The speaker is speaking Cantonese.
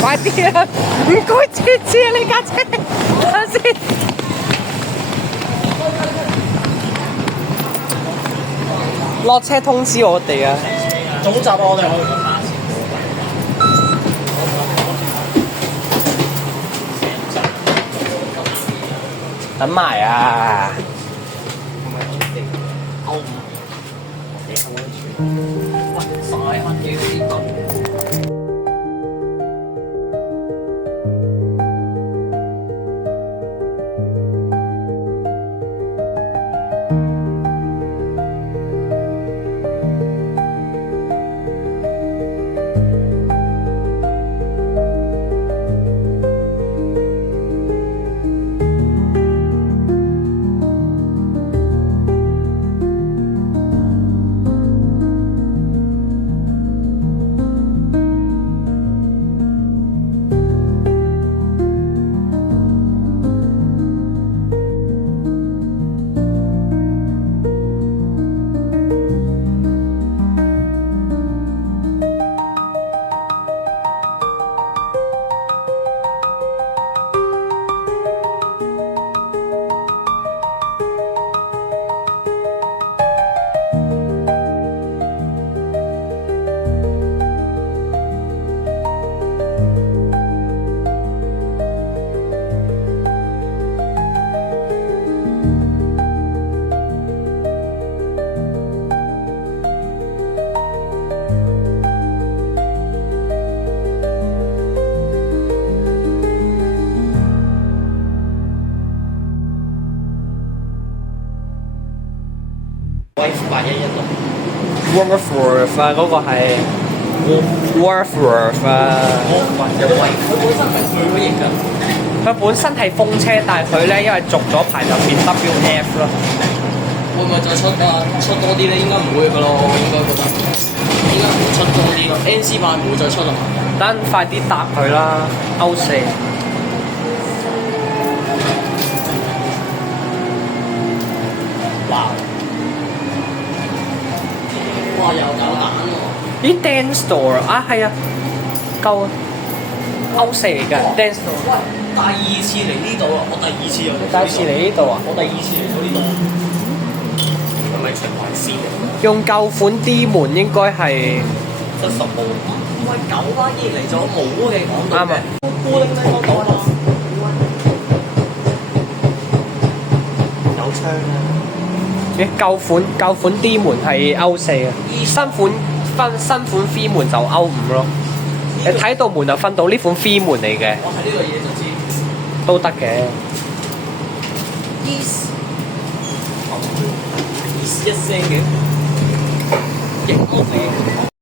快啲啊！唔該，借你架車，等下先。落車通知我哋啊！早集啊，我哋可以講巴士。等埋啊！歐五，幾安全？喂，曬乜嘢呢個？811咯 Worth 啊，嗰個係 Worth 啊。有威，佢本身係巨型㗎。佢本身係風車，但係佢咧因為續咗牌就變 WF 咯。會唔會再出多啲咧？應該唔會㗎咯，我應該覺得應該唔會出多啲咯。NC 版唔會再出啦嘛。等快啲搭佢啦，歐四。哇！哇！又有蛋喎。咦 Dance Store 啊，係啊，夠啊，歐四嚟㗎 Dance Store。喂，第二次嚟呢度啊！我第二次又第一次嚟呢度啊？我第二次嚟到呢度，係咪循環線嚟？用舊款 D 門應該係70號。喂，9班已嚟咗冇嘅講到啱啊，孤零零嗰度啊嘛。有槍啊！咦舊款 D 門係歐四啊，新款 V 門就歐五咯。你睇到門就分到呢款 V 門嚟嘅，我睇呢個嘢就知。都得嘅。Yes。Yes 一聲嘅，型屋嚟。